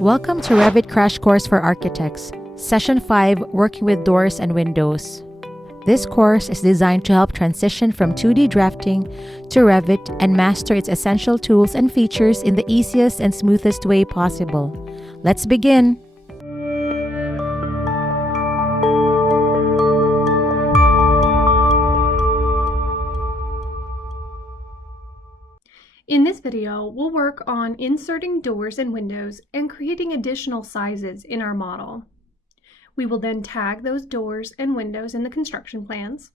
Welcome to Revit Crash Course for Architects, Session 5, Working with Doors and Windows. This course is designed to help transition from 2D drafting to Revit and master its essential tools and features in the easiest and smoothest way possible. Let's begin! In this video, we'll work on inserting doors and windows and creating additional sizes in our model. We will then tag those doors and windows in the construction plans,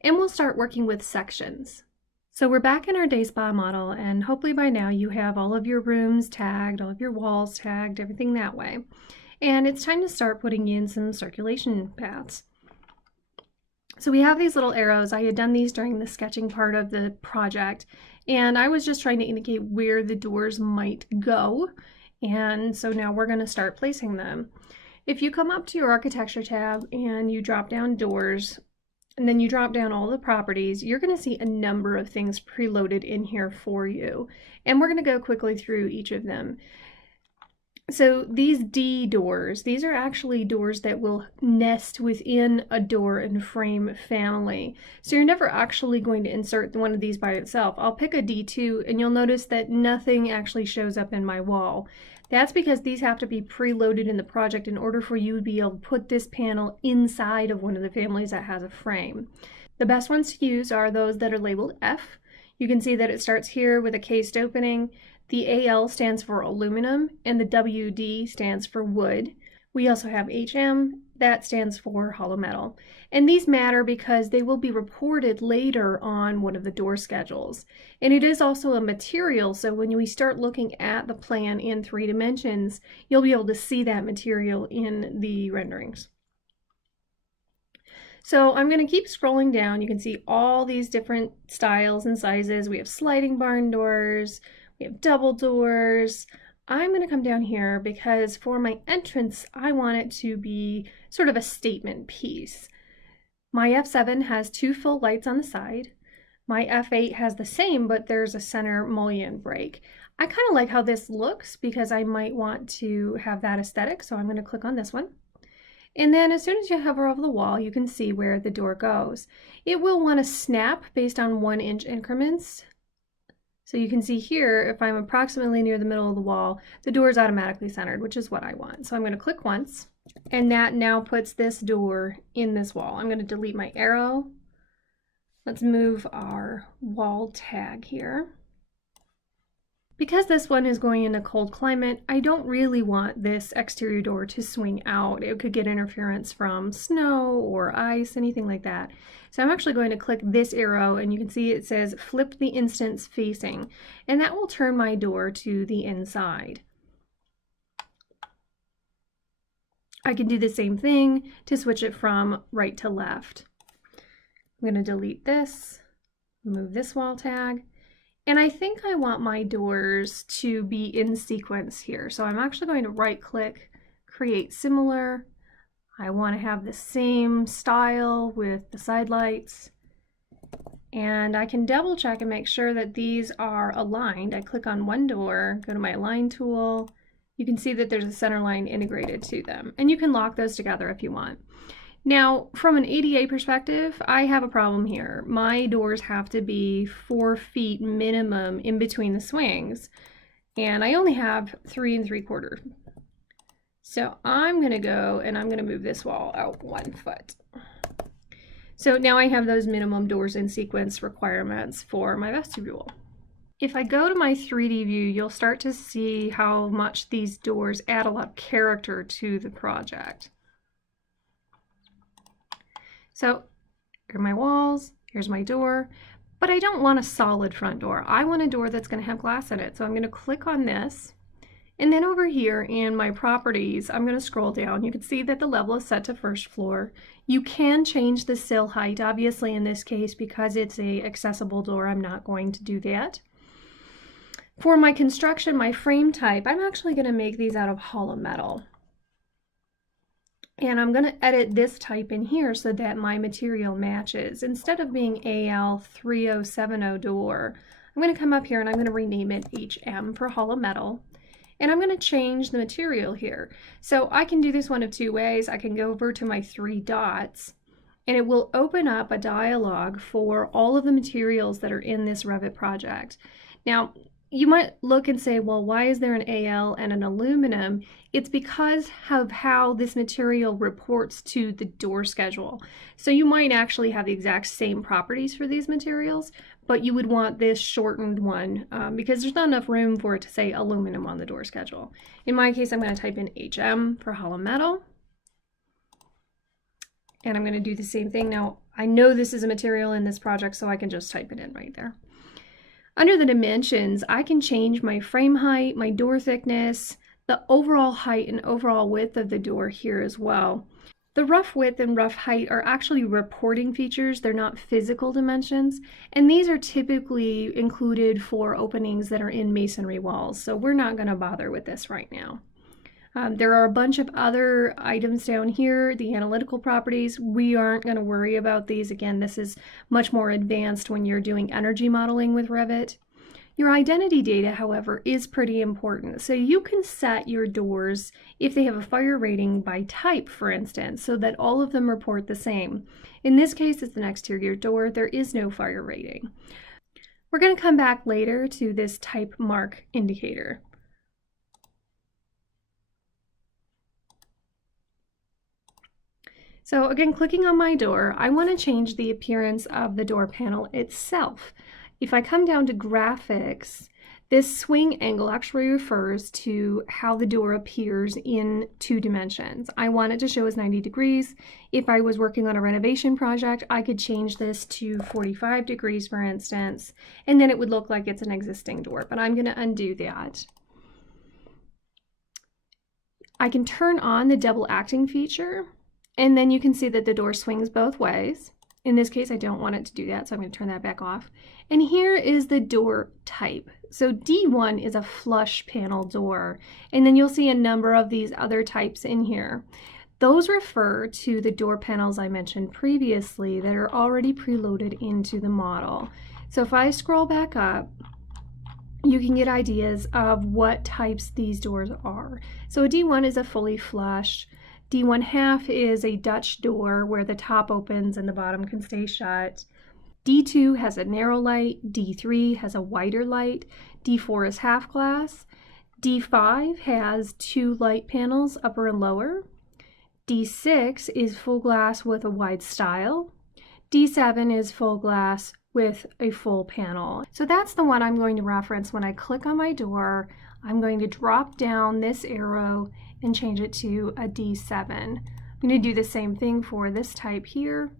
and we'll start working with sections. So we're back in our day spa model, and hopefully by now you have all of your rooms tagged, all of your walls tagged, everything that way. And it's time to start putting in some circulation paths. So we have these little arrows. I had done these during the sketching part of the project, and I was just trying to indicate where the doors might go. And so now we're going to start placing them. If you come up to your architecture tab and you drop down doors, and then you drop down all the properties, you're going to see a number of things preloaded in here for you. And we're going to go quickly through each of them. So these D doors, these are actually doors that will nest within a door and frame family. So you're never actually going to insert one of these by itself. I'll pick a D2 and you'll notice that nothing actually shows up in my wall. That's because these have to be preloaded in the project in order for you to be able to put this panel inside of one of the families that has a frame. The best ones to use are those that are labeled F. You can see that it starts here with a cased opening. The AL stands for aluminum and the WD stands for wood. We also have HM, that stands for hollow metal. And these matter because they will be reported later on one of the door schedules. And it is also a material, so when we start looking at the plan in 3 dimensions, you'll be able to see that material in the renderings. So I'm going to keep scrolling down. You can see all these different styles and sizes. We have sliding barn doors. We have double doors. I'm going to come down here because for my entrance, I want it to be sort of a statement piece. My F7 has 2 full lights on the side. My F8 has the same, but there's a center mullion break. I kind of like how this looks because I might want to have that aesthetic, so I'm going to click on this one. And then as soon as you hover over the wall, you can see where the door goes. It will want to snap based on 1-inch increments. So you can see here, if I'm approximately near the middle of the wall, the door is automatically centered, which is what I want. So I'm going to click once, and that now puts this door in this wall. I'm going to delete my arrow. Let's move our wall tag here. Because this one is going in a cold climate, I don't really want this exterior door to swing out. It could get interference from snow or ice, anything like that. So I'm actually going to click this arrow, and you can see it says flip the instance facing, and that will turn my door to the inside. I can do the same thing to switch it from right to left. I'm going to delete this, move this wall tag. And I think I want my doors to be in sequence here. So I'm actually going to right click, create similar. I want to have the same style with the side lights. And I can double check and make sure that these are aligned. I click on one door, go to my align tool. You can see that there's a center line integrated to them. And you can lock those together if you want. Now, from an ADA perspective, I have a problem here. My doors have to be 4 feet minimum in between the swings, and I only have 3 3/4. So I'm going to go and I'm going to move this wall out 1 foot. So now I have those minimum doors in sequence requirements for my vestibule. If I go to my 3D view, you'll start to see how much these doors add a lot of character to the project. So here are my walls, here's my door, but I don't want a solid front door. I want a door that's going to have glass in it. So I'm going to click on this, and then over here in my properties, I'm going to scroll down. You can see that the level is set to 1st floor. You can change the sill height. Obviously in this case, because it's a accessible door, I'm not going to do that. For my construction, my frame type, I'm actually going to make these out of hollow metal. And I'm going to edit this type in here so that my material matches. Instead of being AL3070 door, I'm going to come up here and I'm going to rename it HM for hollow metal. And I'm going to change the material here. So I can do this one of two ways. I can go over to my three dots and it will open up a dialog for all of the materials that are in this Revit project. Now, you might look and say, well, why is there an AL and an aluminum? It's because of how this material reports to the door schedule. So you might actually have the exact same properties for these materials, but you would want this shortened one because there's not enough room for it to say aluminum on the door schedule. In my case, I'm going to type in HM for hollow metal. And I'm going to do the same thing. Now, I know this is a material in this project, so I can just type it in right there. Under the dimensions, I can change my frame height, my door thickness, the overall height and overall width of the door here as well. The rough width and rough height are actually reporting features. They're not physical dimensions. And these are typically included for openings that are in masonry walls. So we're not going to bother with this right now. There are a bunch of other items down here, the analytical properties. We aren't going to worry about these. Again, this is much more advanced when you're doing energy modeling with Revit. Your identity data, however, is pretty important. So you can set your doors if they have a fire rating by type, for instance, so that all of them report the same. In this case, it's an exterior door. There is no fire rating. We're going to come back later to this type mark indicator. So again, clicking on my door, I want to change the appearance of the door panel itself. If I come down to graphics, this swing angle actually refers to how the door appears in 2 dimensions. I want it to show as 90 degrees. If I was working on a renovation project, I could change this to 45 degrees, for instance, and then it would look like it's an existing door, but I'm going to undo that. I can turn on the double acting feature. And then you can see that the door swings both ways. In this case, I don't want it to do that, so I'm going to turn that back off. And here is the door type. So D1 is a flush panel door. And then you'll see a number of these other types in here. Those refer to the door panels I mentioned previously that are already preloaded into the model. So if I scroll back up, you can get ideas of what types these doors are. So a D1 is a fully flush. D1/2 is a Dutch door where the top opens and the bottom can stay shut. D2 has a narrow light. D3 has a wider light. D4 is half glass. D5 has 2 light panels, upper and lower. D6 is full glass with a wide stile. D7 is full glass with a full panel. So that's the one I'm going to reference when I click on my door. I'm going to drop down this arrow and change it to a D7. I'm going to do the same thing for this type here.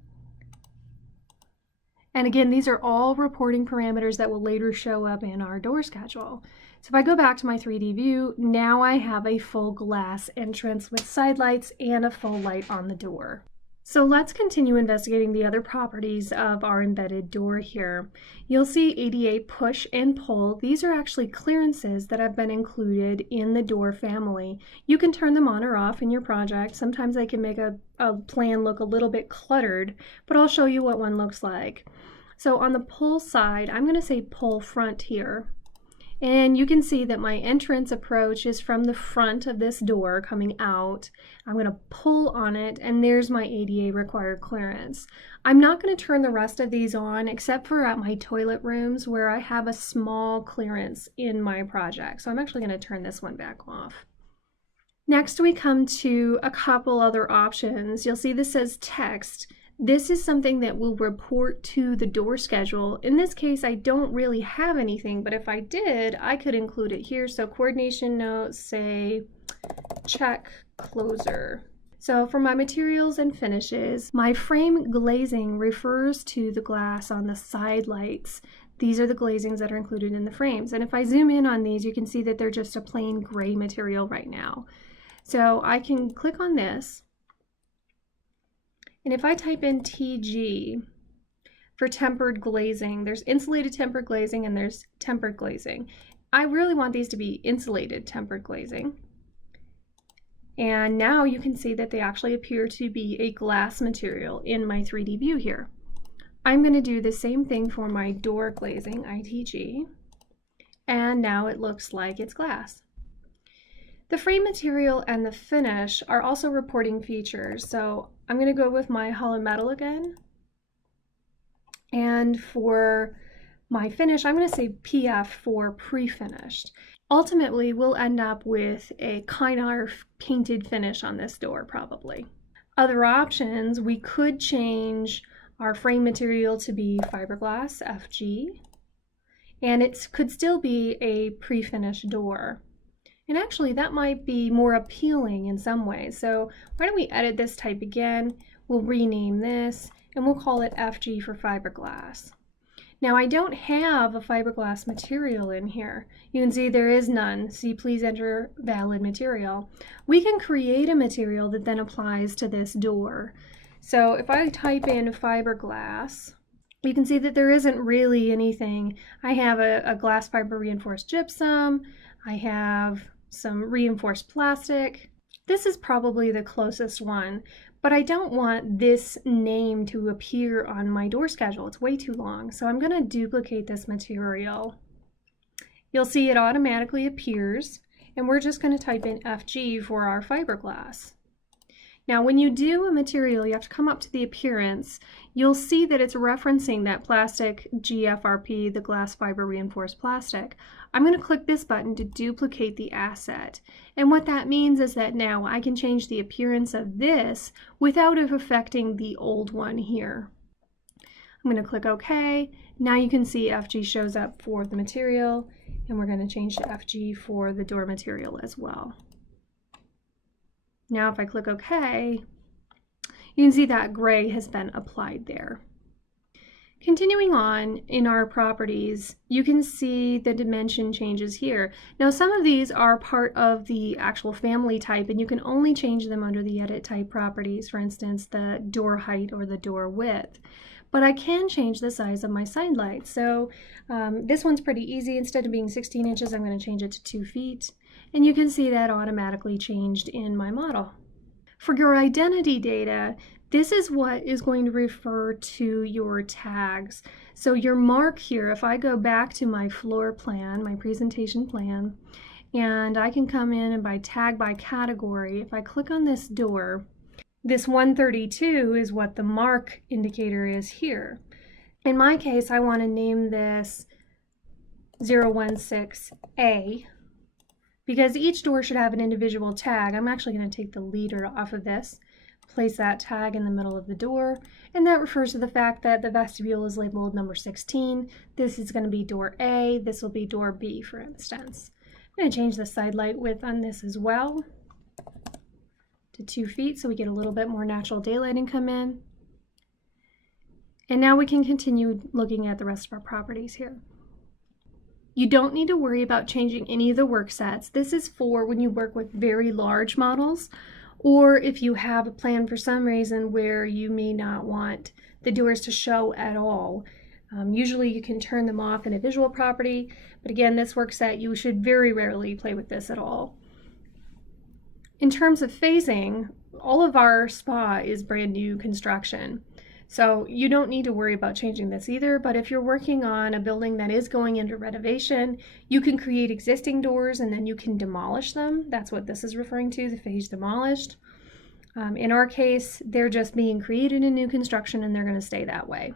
And again, these are all reporting parameters that will later show up in our door schedule. So if I go back to my 3D view, now I have a full glass entrance with side lights and a full light on the door. So let's continue investigating the other properties of our embedded door here. You'll see ADA push and pull. These are actually clearances that have been included in the door family. You can turn them on or off in your project. Sometimes they can make a plan look a little bit cluttered, but I'll show you what one looks like. So on the pull side, I'm going to say pull front here. And you can see that my entrance approach is from the front of this door coming out. I'm going to pull on it, and there's my ADA required clearance. I'm not going to turn the rest of these on except for at my toilet rooms where I have a small clearance in my project. So I'm actually going to turn this one back off. Next, we come to a couple other options. You'll see this says text. This is something that will report to the door schedule. In this case, I don't really have anything, but if I did, I could include it here. So coordination notes say check closer. So for my materials and finishes, my frame glazing refers to the glass on the side lights. These are the glazings that are included in the frames. And if I zoom in on these, you can see that they're just a plain gray material right now. So I can click on this. And if I type in TG for tempered glazing, there's insulated tempered glazing and there's tempered glazing. I really want these to be insulated tempered glazing. And now you can see that they actually appear to be a glass material in my 3D view here. I'm going to do the same thing for my door glazing, ITG. And now it looks like it's glass. The frame material and the finish are also reporting features. So I'm going to go with my hollow metal again. And for my finish, I'm going to say PF for pre-finished. Ultimately, we'll end up with a Kynar painted finish on this door probably. Other options, we could change our frame material to be fiberglass FG, and it could still be a pre-finished door. And actually that might be more appealing in some ways. So why don't we edit this type again? We'll rename this and we'll call it FG for fiberglass. Now I don't have a fiberglass material in here. You can see there is none. See, please enter valid material. We can create a material that then applies to this door. So if I type in fiberglass, you can see that there isn't really anything. I have a glass fiber reinforced gypsum. I have some reinforced plastic. This is probably the closest one, but I don't want this name to appear on my door schedule. It's way too long. So I'm going to duplicate this material. You'll see it automatically appears, and we're just going to type in FG for our fiberglass. Now, when you do a material, you have to come up to the appearance. You'll see that it's referencing that plastic GFRP, the glass fiber reinforced plastic. I'm going to click this button to duplicate the asset. And what that means is that now I can change the appearance of this without it affecting the old one here. I'm going to click OK. Now you can see FG shows up for the material, and we're going to change to FG for the door material as well. Now if I click OK, you can see that gray has been applied there. Continuing on in our properties, you can see the dimension changes here. Now some of these are part of the actual family type, and you can only change them under the edit type properties, for instance the door height or the door width. But I can change the size of my side light. So this one's pretty easy. Instead of being 16 inches, I'm going to change it to 2 feet. And you can see that automatically changed in my model. For your identity data, this is what is going to refer to your tags. So your mark here, if I go back to my floor plan, my presentation plan, and I can come in and by tag by category, if I click on this door, this 132 is what the mark indicator is here. In my case, I want to name this 016A because each door should have an individual tag. I'm actually going to take the leader off of this, place that tag in the middle of the door, and that refers to the fact that the vestibule is labeled number 16. This is going to be door A, this will be door B, for instance. I'm going to change the side light width on this as well to 2 feet so we get a little bit more natural daylighting come in. And now we can continue looking at the rest of our properties here. You don't need to worry about changing any of the work sets. This is for when you work with very large models, or if you have a plan for some reason where you may not want the doors to show at all. Usually you can turn them off in a visual property, but again, this work set, you should very rarely play with this at all. In terms of phasing, all of our spa is brand new construction. So you don't need to worry about changing this either, but if you're working on a building that is going into renovation, you can create existing doors and then you can demolish them. That's what this is referring to, the phase demolished. In our case, they're just being created in new construction and they're going to stay that way.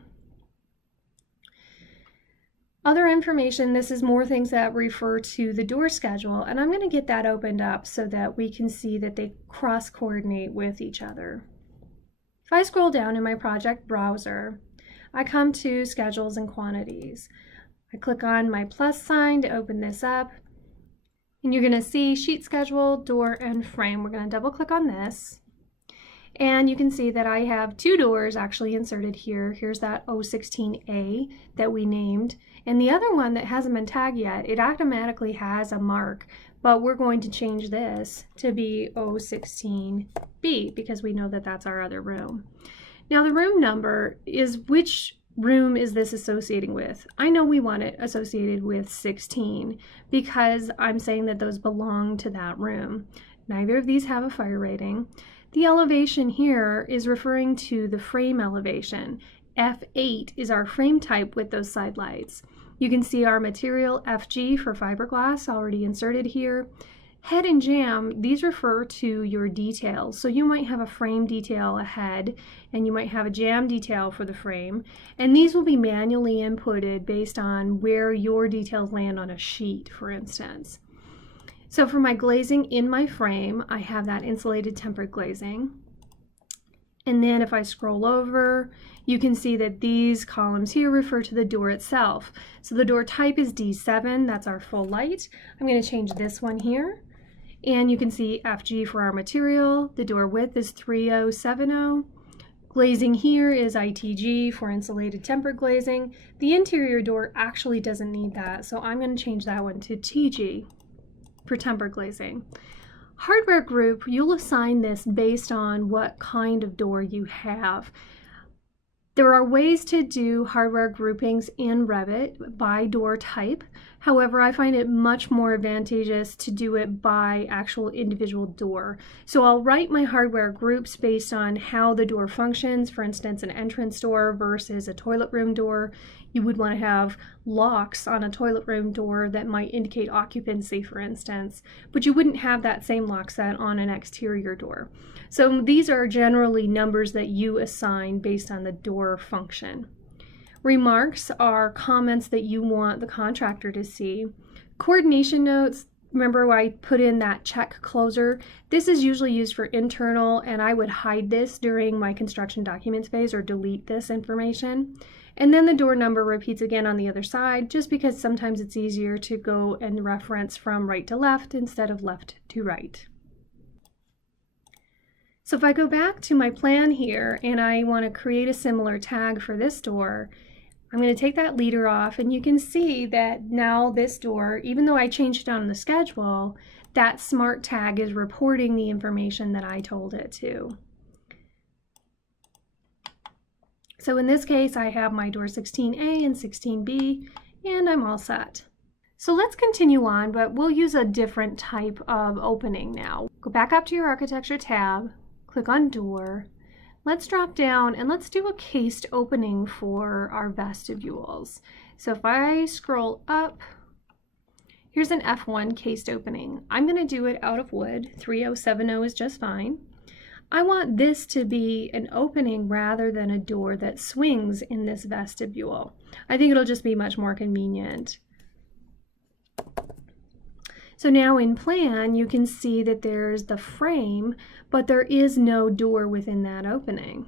Other information, this is more things that refer to the door schedule, and I'm going to get that opened up so that we can see that they cross-coordinate with each other. If I scroll down in my project browser, I come to schedules and quantities. I click on my plus sign to open this up, and you're going to see sheet schedule, door, and frame. We're going to double click on this. And you can see that I have 2 doors actually inserted here. Here's that 016A that we named. And the other one that hasn't been tagged yet, it automatically has a mark, but we're going to change this to be 016B because we know that that's our other room. Now the room number is which room is this associating with? I know we want it associated with 16 because I'm saying that those belong to that room. Neither of these have a fire rating. The elevation here is referring to the frame elevation. F8 is our frame type with those side lights. You can see our material FG for fiberglass already inserted here. Head and jamb, these refer to your details. So you might have a frame detail ahead, and you might have a jamb detail for the frame, and these will be manually inputted based on where your details land on a sheet, for instance. So for my glazing in my frame, I have that insulated tempered glazing. And then if I scroll over, you can see that these columns here refer to the door itself. So the door type is D7, that's our full light. I'm going to change this one here. And you can see FG for our material. The door width is 3070. Glazing here is ITG for insulated tempered glazing. The interior door actually doesn't need that, so I'm going to change that one to TG for tempered glazing. Hardware group, you'll assign this based on what kind of door you have. There are ways to do hardware groupings in Revit by door type. However, I find it much more advantageous to do it by actual individual door. So I'll write my hardware groups based on how the door functions. For instance, an entrance door versus a toilet room door. You would want to have locks on a toilet room door that might indicate occupancy, for instance, but you wouldn't have that same lock set on an exterior door. So these are generally numbers that you assign based on the door function. Remarks are comments that you want the contractor to see. Coordination notes, remember I put in that check closer. This is usually used for internal, and I would hide this during my construction documents phase or delete this information. And then the door number repeats again on the other side, just because sometimes it's easier to go and reference from right to left instead of left to right. So if I go back to my plan here and I want to create a similar tag for this door, I'm going to take that leader off, and you can see that now this door, even though I changed it on the schedule, that smart tag is reporting the information that I told it to. So in this case, I have my door 16A and 16B, and I'm all set. So let's continue on, but we'll use a different type of opening now. Go back up to your Architecture tab, click on Door. Let's drop down and let's do a cased opening for our vestibules. So if I scroll up, here's an F1 cased opening. I'm going to do it out of wood. 3070 is just fine. I want this to be an opening rather than a door that swings in this vestibule. I think it'll just be much more convenient. So now in plan, you can see that there's the frame, but there is no door within that opening.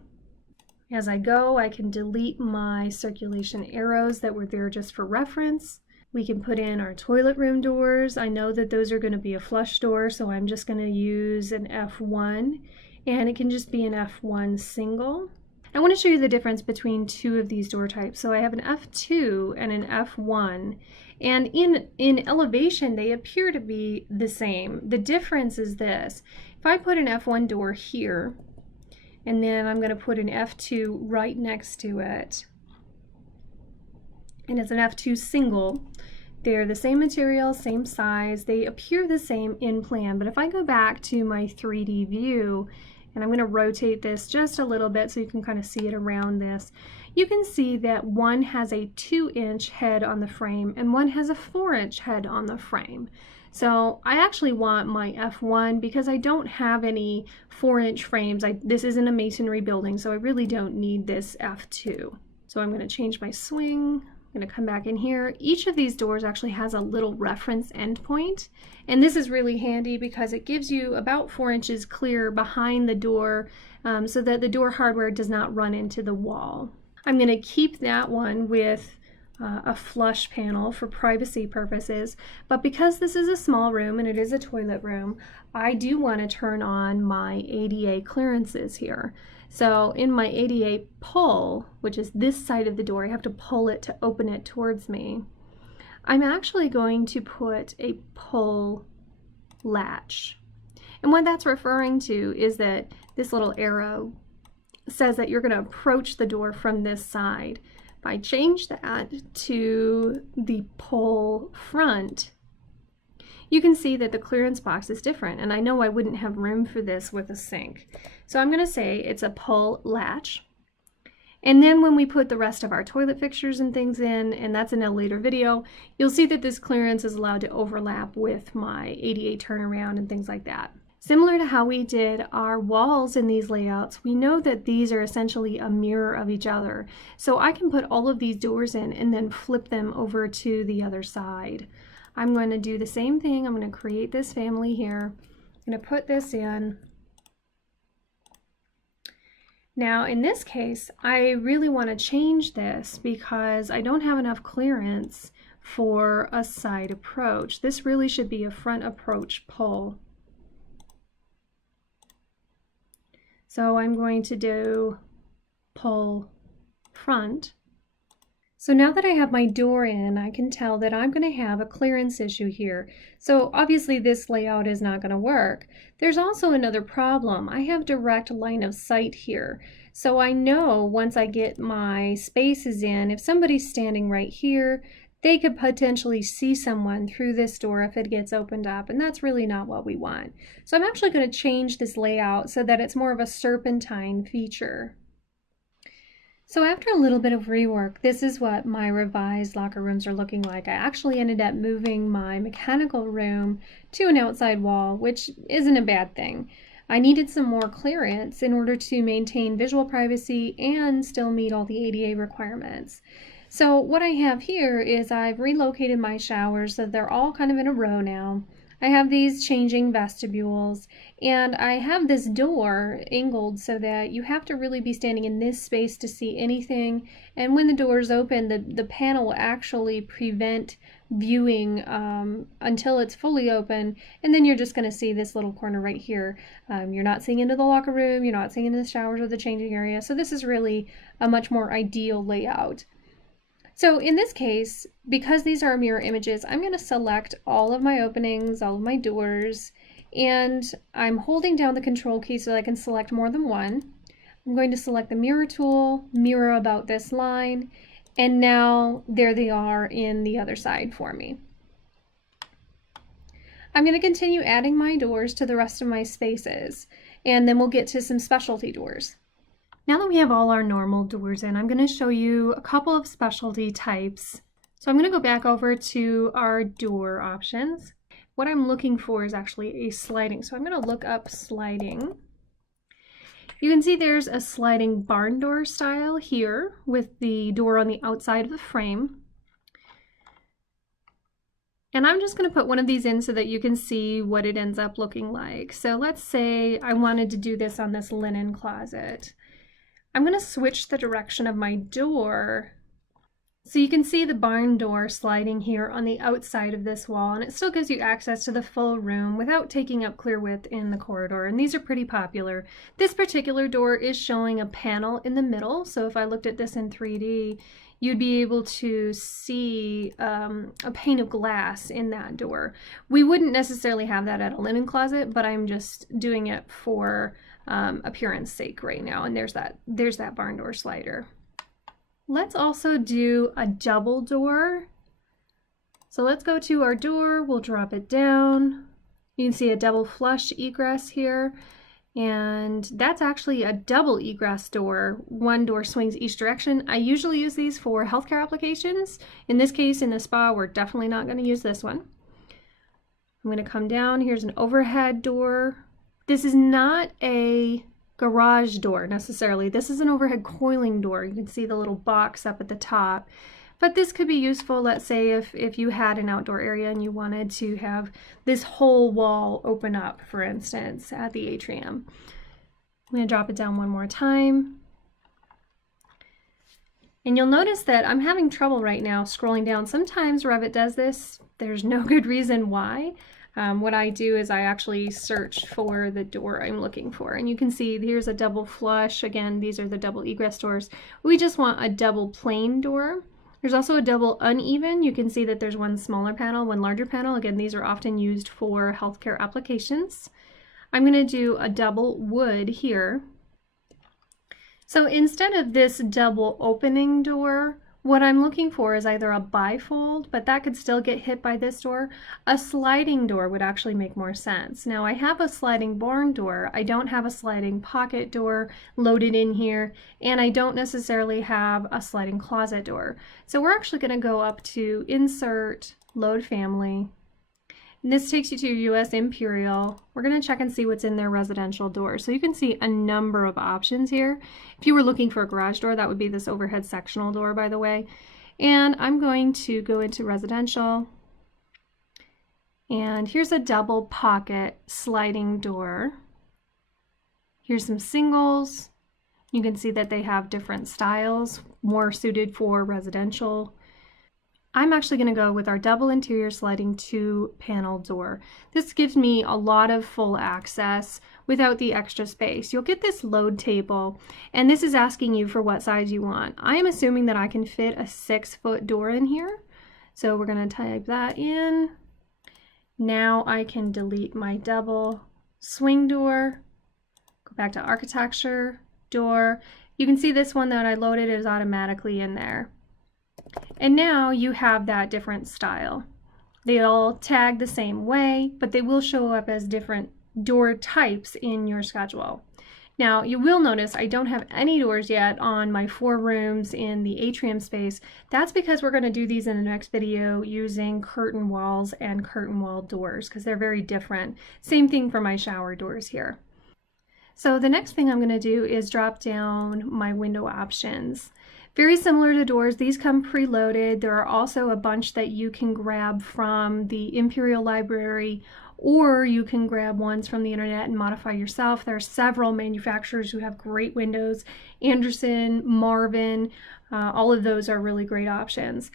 As I go, I can delete my circulation arrows that were there just for reference. We can put in our toilet room doors. I know that those are going to be a flush door, so I'm just going to use an F1, and it can just be an F1 single. I want to show you the difference between two of these door types. So I have an F2 and an F1, and in elevation they appear to be the same. The difference is this: if I put an F1 door here, and then I'm going to put an F2 right next to it, and it's an F2 single, they're the same material, same size, they appear the same in plan. But if I go back to my 3D view, and I'm going to rotate this just a little bit so you can kind of see it around this, you can see that one has a 2-inch head on the frame and one has a 4-inch head on the frame. So I actually want my F1 because I don't have any 4-inch frames. This isn't a masonry building, so I really don't need this F2. So I'm going to change my swing. I'm going to come back in here. Each of these doors actually has a little reference endpoint, and this is really handy because it gives you about 4 inches clear behind the door so that the door hardware does not run into the wall. I'm going to keep that one with a flush panel for privacy purposes, but because this is a small room and it is a toilet room, I do want to turn on my ADA clearances here. So in my ADA pull, which is this side of the door, I have to pull it to open it towards me. I'm actually going to put a pull latch. And what that's referring to is that this little arrow says that you're going to approach the door from this side. If I change that to the pull front, you can see that the clearance box is different, and I know I wouldn't have room for this with a sink. So I'm going to say it's a pull latch, And then when we put the rest of our toilet fixtures and things in, and that's in a later video, you'll see that this clearance is allowed to overlap with my ADA turnaround and things like that. Similar to how we did our walls in these layouts, we know that these are essentially a mirror of each other. So I can put all of these doors in and then flip them over to the other side. I'm going to do the same thing. I'm going to create this family here. I'm going to put this in. Now in this case, I really want to change this because I don't have enough clearance for a side approach. This really should be a front approach pull. So I'm going to do pull front. So now that I have my door in, I can tell that I'm going to have a clearance issue here. So obviously this layout is not going to work. There's also another problem. I have direct line of sight here. So I know once I get my spaces in, if somebody's standing right here, they could potentially see someone through this door if it gets opened up, and that's really not what we want. So I'm actually going to change this layout so that it's more of a serpentine feature. So after a little bit of rework, this is what my revised locker rooms are looking like. I actually ended up moving my mechanical room to an outside wall, which isn't a bad thing. I needed some more clearance in order to maintain visual privacy and still meet all the ADA requirements. So what I have here is I've relocated my showers so they're all kind of in a row now. I have these changing vestibules, and I have this door angled so that you have to really be standing in this space to see anything. And when the doors open, the panel will actually prevent viewing until it's fully open, and then you're just going to see this little corner right here. You're not seeing into the locker room, you're not seeing into the showers or the changing area, so this is really a much more ideal layout. So in this case, because these are mirror images, I'm going to select all of my openings, all of my doors, and I'm holding down the control key so that I can select more than one. I'm going to select the mirror tool, mirror about this line, and now there they are in the other side for me. I'm going to continue adding my doors to the rest of my spaces, and then we'll get to some specialty doors. Now that we have all our normal doors in, I'm going to show you a couple of specialty types. So I'm going to go back over to our door options. What I'm looking for is actually a sliding. So I'm going to look up sliding. You can see there's a sliding barn door style here with the door on the outside of the frame. And I'm just going to put one of these in so that you can see what it ends up looking like. So let's say I wanted to do this on this linen closet. I'm going to switch the direction of my door so you can see the barn door sliding here on the outside of this wall, and it still gives you access to the full room without taking up clear width in the corridor, and these are pretty popular. This particular door is showing a panel in the middle, so if I looked at this in 3D, you'd be able to see a pane of glass in that door. We wouldn't necessarily have that at a linen closet, but I'm just doing it for appearance sake right now, and there's that barn door slider. Let's also do a double door. So let's go to our door, we'll drop it down. You can see a double flush egress here, and that's actually a double egress door. One door swings each direction. I usually use these for healthcare applications. In this case, in a spa, we're definitely not going to use this one. I'm going to come down. Here's an overhead door. This is not a garage door necessarily. This is an overhead coiling door. You can see the little box up at the top. But this could be useful, let's say, if you had an outdoor area and you wanted to have this whole wall open up, for instance, at the atrium. I'm going to drop it down one more time. And you'll notice that I'm having trouble right now scrolling down. Sometimes Revit does this. There's no good reason why. What I do is I actually search for the door I'm looking for. And you can see here's a double flush. Again, these are the double egress doors. We just want a double plain door. There's also a double uneven. You can see that there's one smaller panel, one larger panel. Again, these are often used for healthcare applications. I'm going to do a double wood here. So instead of this double opening door, What I'm looking for is either a bifold, but that could still get hit by this door. A sliding door would actually make more sense. Now I have a sliding barn door. I don't have a sliding pocket door loaded in here, and I don't necessarily have a sliding closet door. So we're actually going to go up to Insert, Load Family. And this takes you to US Imperial. We're going to check and see what's in their residential door. So you can see a number of options here. If you were looking for a garage door, that would be this overhead sectional door, by the way. And I'm going to go into residential. And here's a double pocket sliding door. Here's some singles. You can see that they have different styles, more suited for residential. I'm actually going to go with our double interior sliding 2-panel door. This gives me a lot of full access without the extra space. You'll get this load table, and this is asking you for what size you want. I am assuming that I can fit a 6-foot door in here. So we're going to type that in. Now I can delete my double swing door, go back to architecture, door. You can see this one that I loaded is automatically in there. And now you have that different style. They all tag the same way, but they will show up as different door types in your schedule. Now you will notice I don't have any doors yet on my 4 rooms in the atrium space. That's because we're going to do these in the next video using curtain walls and curtain wall doors because they're very different. Same thing for my shower doors here. So the next thing I'm going to do is drop down my window options. Very similar to doors, these come preloaded. There are also a bunch that you can grab from the Imperial Library, or you can grab ones from the internet and modify yourself. There are several manufacturers who have great windows. Anderson, Marvin, all of those are really great options.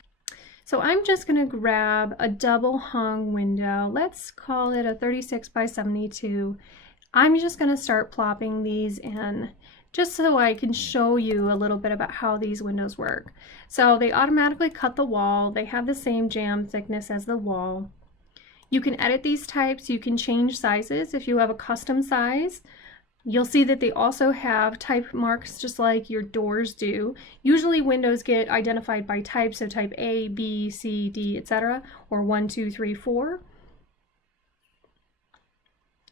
So I'm just going to grab a double hung window. Let's call it a 36 by 72. I'm just going to start plopping these in, just so I can show you a little bit about how these windows work. So they automatically cut the wall. They have the same jamb thickness as the wall. You can edit these types. You can change sizes if you have a custom size. You'll see that they also have type marks just like your doors do. Usually windows get identified by type, so type A, B, C, D, etc., or 1, 2, 3, 4.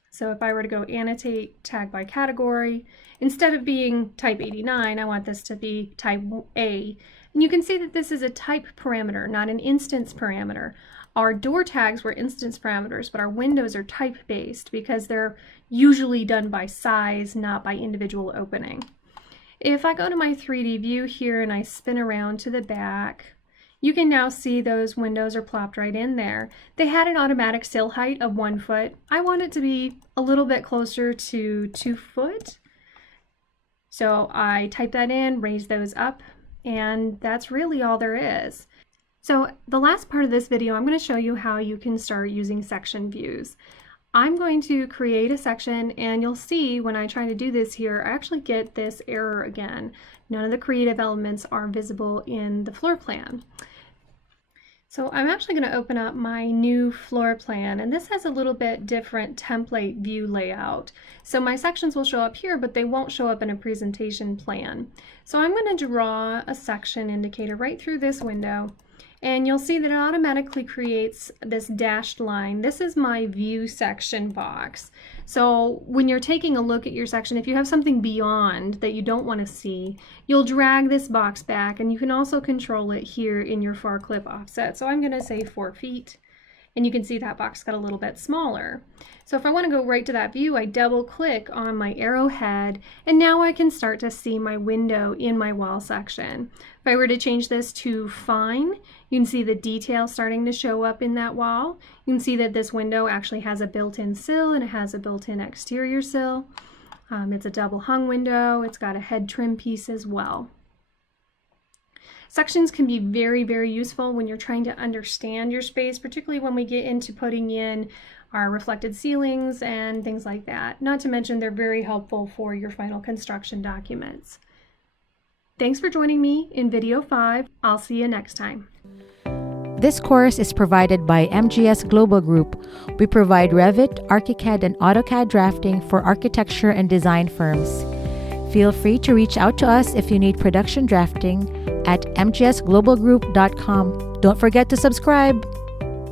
So if I were to go annotate, tag by category, instead of being type 89, I want this to be type A. And you can see that this is a type parameter, not an instance parameter. Our door tags were instance parameters, but our windows are type-based because they're usually done by size, not by individual opening. If I go to my 3D view here and I spin around to the back, you can now see those windows are plopped right in there. They had an automatic sill height of 1 foot. I want it to be a little bit closer to 2 foot. So I type that in, raise those up, and that's really all there is. So the last part of this video, I'm going to show you how you can start using section views. I'm going to create a section, and you'll see when I try to do this here, I actually get this error again. None of the creative elements are visible in the floor plan. So I'm actually going to open up my new floor plan, and this has a little bit different template view layout. So my sections will show up here, but they won't show up in a presentation plan. So I'm going to draw a section indicator right through this window, and you'll see that it automatically creates this dashed line. This is my view section box. So when you're taking a look at your section, if you have something beyond that you don't want to see, you'll drag this box back, and you can also control it here in your far clip offset. So I'm going to say 4 feet, and you can see that box got a little bit smaller. So if I want to go right to that view, I double click on my arrowhead, and now I can start to see my window in my wall section. If I were to change this to fine, you can see the detail starting to show up in that wall. You can see that this window actually has a built-in sill, and it has a built-in exterior sill. It's a double hung window. It's got a head trim piece as well. Sections can be very, very useful when you're trying to understand your space, particularly when we get into putting in our reflected ceilings and things like that. Not to mention they're very helpful for your final construction documents. Thanks for joining me in video 5. I'll see you next time. This course is provided by MGS Global Group. We provide Revit, ArchiCAD, and AutoCAD drafting for architecture and design firms. Feel free to reach out to us if you need production drafting, at mgsglobalgroup.com. Don't forget to subscribe.